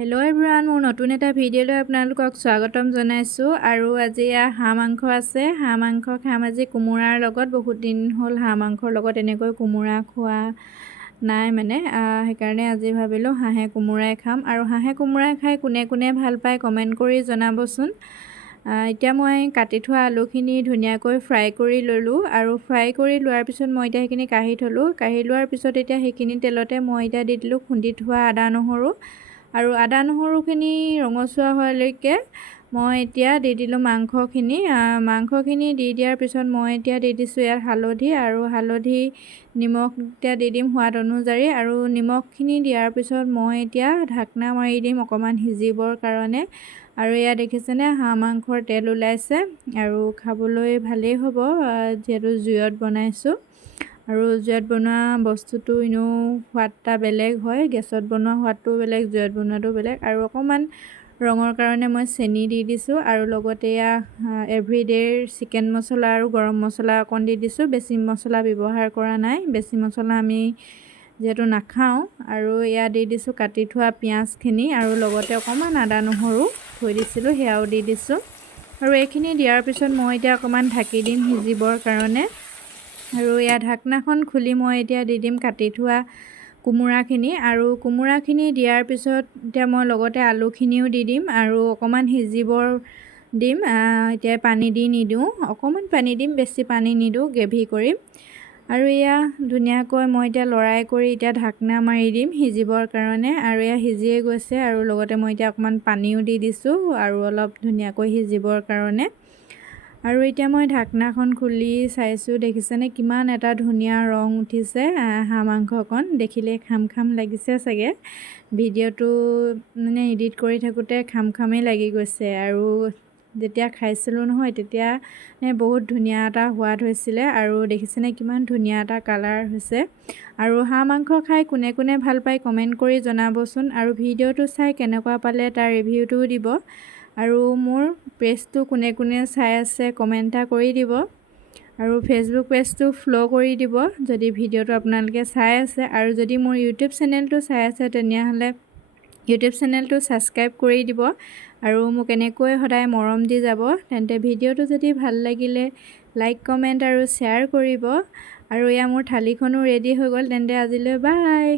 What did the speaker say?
Hello' everyone, মোৰ নতুন এটা ভিডিঅ'লৈ আপোনালোকক স্বাগতম জনাইছোঁ। আৰু আজি হাঁহ মাংস আছে। হাঁহ মাংস খাম আজি কোমোৰাৰ লগত। বহুত দিন হ'ল হাঁহ মাংসৰ লগত এনেকৈ কোমোৰা খোৱা নাই সেইকাৰণে আজি ভাবিলোঁ হাঁহে কোমোৰাই খাম। আৰু হাঁহে কোমোৰাই খাই কোনে কোনে ভাল পায় কমেণ্ট কৰি জনাবচোন। এতিয়া মই কাটি থোৱা আলুখিনি ধুনীয়াকৈ ফ্ৰাই কৰি ল'লোঁ। আৰু ফ্ৰাই কৰি লোৱাৰ পিছত মই এতিয়া সেইখিনি কাঢ়ি থ'লোঁ। কাঢ়ি লোৱাৰ পিছত এতিয়া সেইখিনি তেলতে মই এতিয়া দি দিলোঁ খুন্দি থোৱা আদা নহৰু। আৰু আদা নহৰুখিনি ৰঙচুৱা হোৱালৈকে মই এতিয়া দি দিলোঁ মাংসখিনি দি দিয়াৰ পিছত মই এতিয়া দি দিছোঁ ইয়াত হালধি। আৰু হালধি নিমখ এতিয়া দি দিম সোৱাদ অনুযায়ী। আৰু নিমখখিনি দিয়াৰ পিছত মই এতিয়া ঢাকনা মাৰি দিম অকণমান সিজিবৰ কাৰণে। আৰু এয়া দেখিছেনে হাঁহ মাংসৰ তেল ওলাইছে। আৰু খাবলৈ ভালেই হ'ব যিহেতু জুইত বনাইছোঁ। আৰু জুইত বনোৱা বস্তুটো এনেও সোৱাদ এটা বেলেগ হয়। গেছত বনোৱা সোৱাদটো বেলেগ, জুইত বনোৱাটো বেলেগ। আৰু অকণমান ৰঙৰ কাৰণে মই চেনি দি দিছোঁ। আৰু লগতে এয়া এভৰিডেৰ চিকেন মছলা আৰু গৰম মছলা অকণ দি দিছোঁ। বেছি মছলা ব্যৱহাৰ কৰা নাই, বেছি মছলা আমি যিহেতু নাখাওঁ। আৰু এয়া দি দিছোঁ কাটি থোৱা পিঁয়াজখিনি। আৰু লগতে অকণমান আদা নহৰু থৈ দিছিলোঁ সেয়াও দি দিছোঁ। আৰু এইখিনি দিয়াৰ পিছত মই এতিয়া অকণমান ঢাকি দিম সিজিবৰ কাৰণে। আৰু এয়া ঢাকনাখন খুলি মই এতিয়া দি দিম কাটি থোৱা কোমোৰাখিনি। আৰু কোমোৰাখিনি দিয়াৰ পিছত এতিয়া মই লগতে আলুখিনিও দি দিম আৰু অকণমান সিজিবৰ দিম। এতিয়া পানী দি নিদিওঁ, অকণমান পানী দিম, বেছি পানী নিদিওঁ, গ্ৰেভি কৰিম। আৰু এয়া ধুনীয়াকৈ মই এতিয়া লৰাই কৰি এতিয়া ঢাকনা মাৰি দিম সিজিবৰ কাৰণে। আৰু এয়া সিজিয়ে গৈছে। আৰু লগতে মই এতিয়া অকণমান পানীও দি দিছোঁ আৰু অলপ ধুনীয়াকৈ সিজিবৰ কাৰণে। আৰু এতিয়া মই ঢাকনাখন খুলি চাইছোঁ, দেখিছেনে কিমান এটা ধুনীয়া ৰং উঠিছে। হাঁহ মাংসকণ দেখিলে খাম খাম লাগিছে চাগে। ভিডিঅ'টো এডিট কৰি থাকোঁতে খাম খামেই লাগি গৈছে। আৰু যেতিয়া খাইছিলোঁ নহয় তেতিয়া বহুত ধুনীয়া এটা সোৱাদ হৈছিলে। আৰু দেখিছেনে কিমান ধুনীয়া এটা কালাৰ হৈছে। আৰু হাঁহ মাংস খাই কোনে কোনে ভাল পায় কমেণ্ট কৰি জনাবচোন। আৰু ভিডিঅ'টো চাই কেনেকুৱা পালে তাৰ ৰিভিউটোও দিব। আৰু মোৰ পেজটো কোনে কোনে চাই আছে কমেণ্ট এটা কৰি দিব। আৰু ফেচবুক পেজটো ফ'ল' কৰি দিব যদি ভিডিঅ'টো আপোনালোকে চাই আছে। আৰু যদি মোৰ ইউটিউব চেনেলটো চাই আছে তেনেহ'লে ইউটিউব চেনেলটো ছাবস্ক্ৰাইব কৰি দিব। আৰু মোক এনেকৈ সদায় মৰম দি যাব। তেন্তে ভিডিঅ'টো যদি ভাল লাগিলে লাইক, কমেণ্ট আৰু শ্বেয়াৰ কৰিব। আৰু এয়া মোৰ থালিখনো ৰেডি হৈ গ'ল। তেন্তে আজিলৈ বাই।